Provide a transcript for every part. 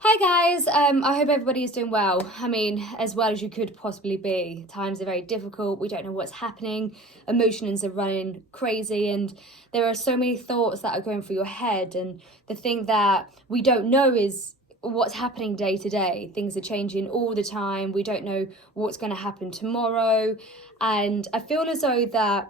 Hi guys, I hope everybody is doing well. I mean, as well as you could possibly be. Times are very difficult, we don't know what's happening, emotions are running crazy, and there are so many thoughts that are going through your head. And the thing that we don't know is what's happening day to day. Things are changing all the time, we don't know what's going to happen tomorrow. And I feel as though that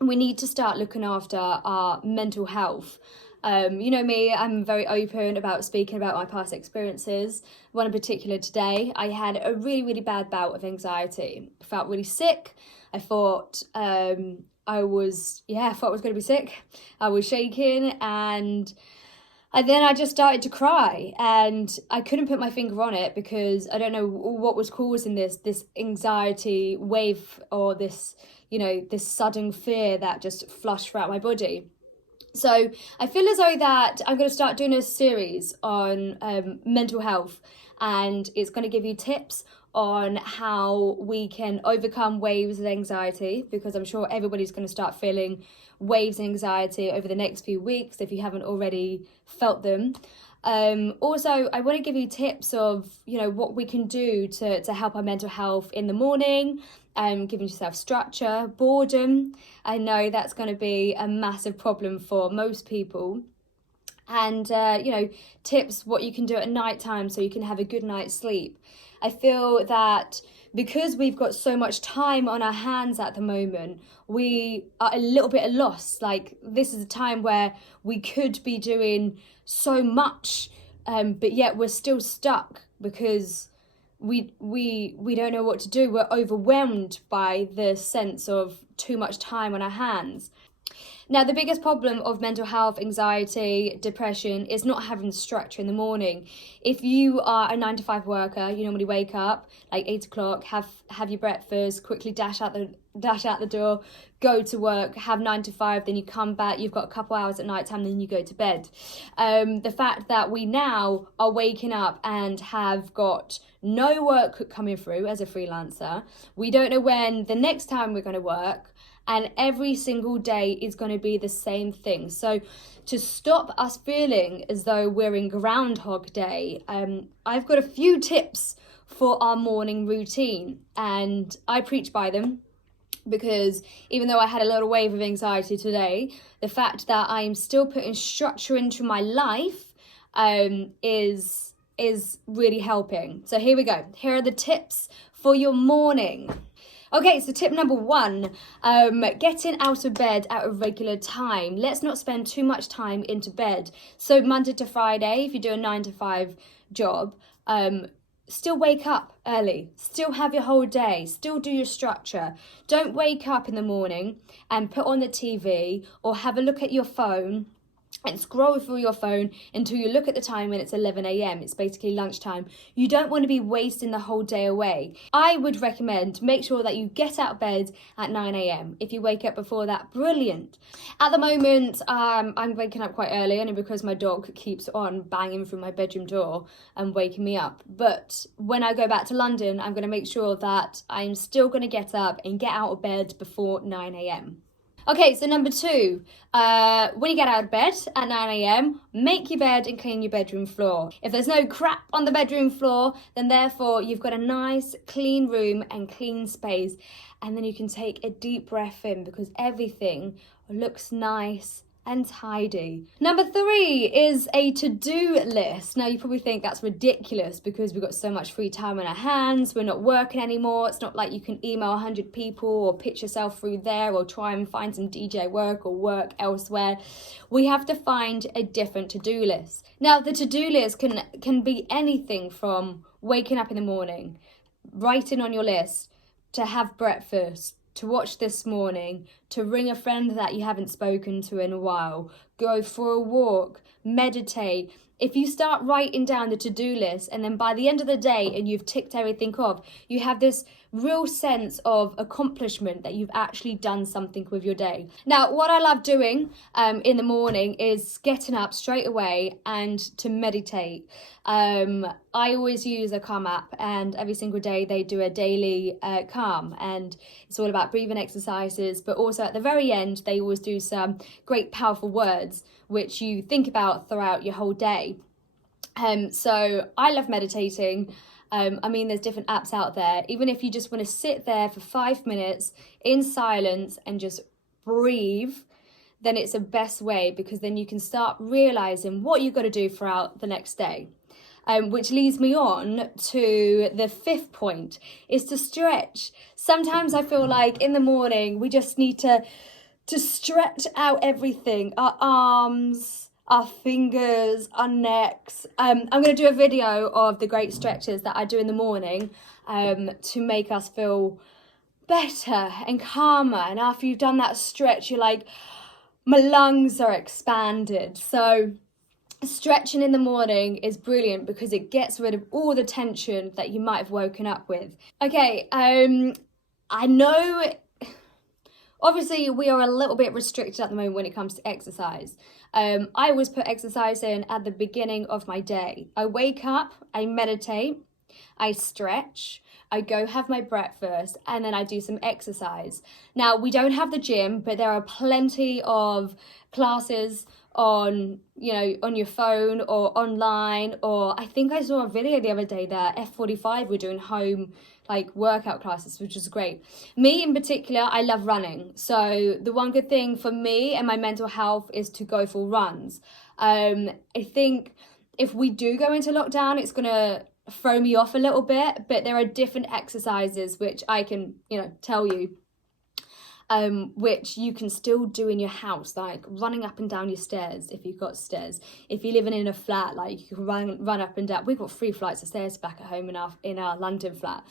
we need to start looking after our mental health. You know me, I'm very open about speaking about my past experiences. One in particular today, I had a really bad bout of anxiety. I felt really sick. I thought I was going to be sick. I was shaking, and then I just started to cry, and I couldn't put my finger on it because I don't know what was causing this anxiety wave, or this sudden fear that just flushed throughout my body. So I feel as though that I'm going to start doing a series on mental health, and it's going to give you tips on how we can overcome waves of anxiety, because I'm sure everybody's going to start feeling waves of anxiety over the next few weeks if you haven't already felt them. Also, I want to give you tips of what we can do to help our mental health in the morning. Giving yourself structure, boredom. I know that's going to be a massive problem for most people. And tips what you can do at night time so you can have a good night's sleep. I feel that because we've got so much time on our hands at the moment, we are a little bit at loss. Like, this is a time where we could be doing so much, but yet we're still stuck because we don't know what to do. We're overwhelmed by the sense of too much time on our hands. Now, the biggest problem of mental health, anxiety, depression is not having structure in the morning. If you are a 9 to 5 worker, you normally wake up like 8 o'clock, have your breakfast, quickly dash out the door, go to work, have 9 to 5, then you come back, you've got a couple hours at night time, then you go to bed. The fact that we now are waking up and have got no work coming through as a freelancer, we don't know when the next time we're going to work, and every single day is going to be the same thing. So to stop us feeling as though we're in Groundhog Day, I've got a few tips for our morning routine, and I preach by them, because even though I had a little wave of anxiety today, the fact that I'm still putting structure into my life is really helping. So here we go. Here are the tips for your morning. Okay, so tip number 1, getting out of bed at a regular time. Let's not spend too much time into bed. So Monday to Friday, if you do a 9 to 5 job, still wake up early, still have your whole day, still do your structure. Don't wake up in the morning and put on the TV or have a look at your phone and scroll through your phone until you look at the time when it's 11 a.m. It's basically lunchtime. You don't want to be wasting the whole day away. I would recommend make sure that you get out of bed at 9 a.m. If you wake up before that, brilliant. At the moment, I'm waking up quite early, only because my dog keeps on banging through my bedroom door and waking me up. But when I go back to London, I'm going to make sure that I'm still going to get up and get out of bed before 9 a.m. Okay, so number 2, when you get out of bed at 9 a.m, make your bed and clean your bedroom floor. If there's no crap on the bedroom floor, then therefore you've got a nice clean room and clean space, and then you can take a deep breath in because everything looks nice and tidy. Number 3 is a to-do list. Now, you probably think that's ridiculous because we've got so much free time on our hands, we're not working anymore. It's not like you can email 100 people or pitch yourself through there or try and find some DJ work or work elsewhere. We have to find a different to-do list. Now, the to-do list can be anything from waking up in the morning, writing on your list, to have breakfast, to watch This Morning, to ring a friend that you haven't spoken to in a while, go for a walk, meditate. If you start writing down the to-do list, and then by the end of the day and you've ticked everything off, you have this real sense of accomplishment that you've actually done something with your day. Now, what I love doing in the morning is getting up straight away and to meditate. I always use a Calm app, and every single day they do a daily Calm, and it's all about breathing exercises, but also at the very end they always do some great powerful words which you think about throughout your whole day. So I love meditating. I mean, there's different apps out there. Even if you just want to sit there for 5 minutes in silence and just breathe, then it's the best way, because then you can start realizing what you've got to do throughout the next day. Which leads me on to the 5th point, is to stretch. Sometimes I feel like in the morning we just need to stretch out everything, our arms, our fingers, our necks. I'm going to do a video of the great stretches that I do in the morning to make us feel better and calmer. And after you've done that stretch, you're like, my lungs are expanded. So stretching in the morning is brilliant because it gets rid of all the tension that you might have woken up with. Okay, I know obviously we are a little bit restricted at the moment when it comes to exercise. I always put exercise in at the beginning of my day. I wake up, I meditate, I stretch, I go have my breakfast, and then I do some exercise. Now, we don't have the gym, but there are plenty of classes on, you know, on your phone or online, or I think I saw a video the other day that F45 were doing home like workout classes, which is great. Me in particular, I love running. So the one good thing for me and my mental health is to go for runs. I think if we do go into lockdown, it's gonna throw me off a little bit, but there are different exercises which I can, you know, tell you, which you can still do in your house, like running up and down your stairs if you've got stairs. If you're living in a flat, like you can run up and down. We've got 3 flights of stairs back at home in our London flat,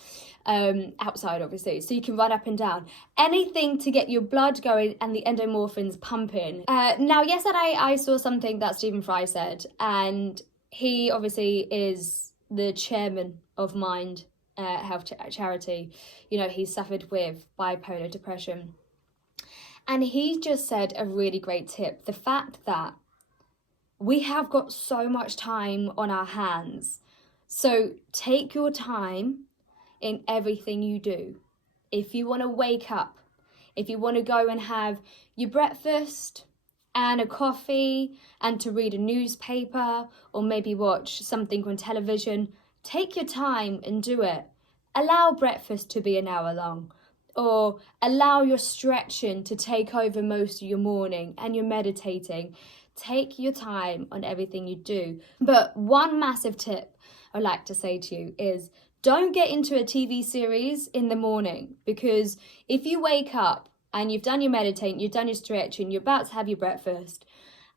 outside obviously, so you can run up and down. Anything to get your blood going and the endomorphins pumping. Now, yesterday I saw something that Stephen Fry said, and he obviously is the chairman of Mind Health Charity. You know, he suffered with bipolar depression. And he just said a really great tip. The fact that we have got so much time on our hands. So take your time in everything you do. If you want to wake up, if you want to go and have your breakfast and a coffee and to read a newspaper or maybe watch something on television, take your time and do it. Allow breakfast to be an hour long, or allow your stretching to take over most of your morning and your meditating. Take your time on everything you do. But one massive tip I'd like to say to you is don't get into a TV series in the morning, because if you wake up and you've done your meditating, you've done your stretching, you're about to have your breakfast,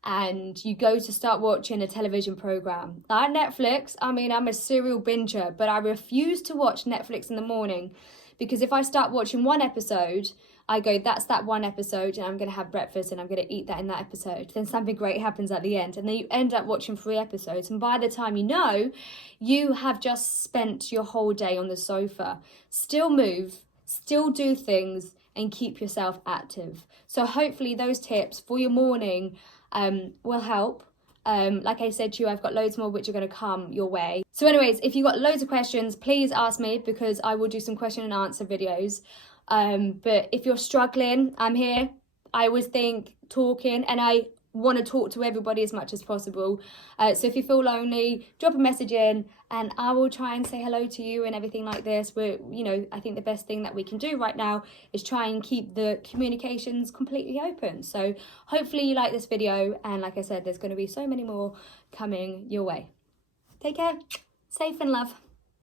and you go to start watching a television program like Netflix. I mean, I'm a serial binger, but I refuse to watch Netflix in the morning, because if I start watching one episode, I go, that's that one episode, and I'm going to have breakfast and I'm going to eat that in that episode. Then something great happens at the end, and then you end up watching 3 episodes. And by the time you know, you have just spent your whole day on the sofa. Still move, still do things, and keep yourself active. So hopefully those tips for your morning will help. Like I said to you, I've got loads more which are going to come your way. So anyways, if you've got loads of questions, please ask me, because I will do some question and answer videos. But if you're struggling, I'm here. I always think talking, and I want to talk to everybody as much as possible. So if you feel lonely, drop a message in and I will try and say hello to you and everything like this. You know, I think the best thing that we can do right now is try and keep the communications completely open. So hopefully you like this video, and like I said, there's going to be so many more coming your way. Take care, safe and love.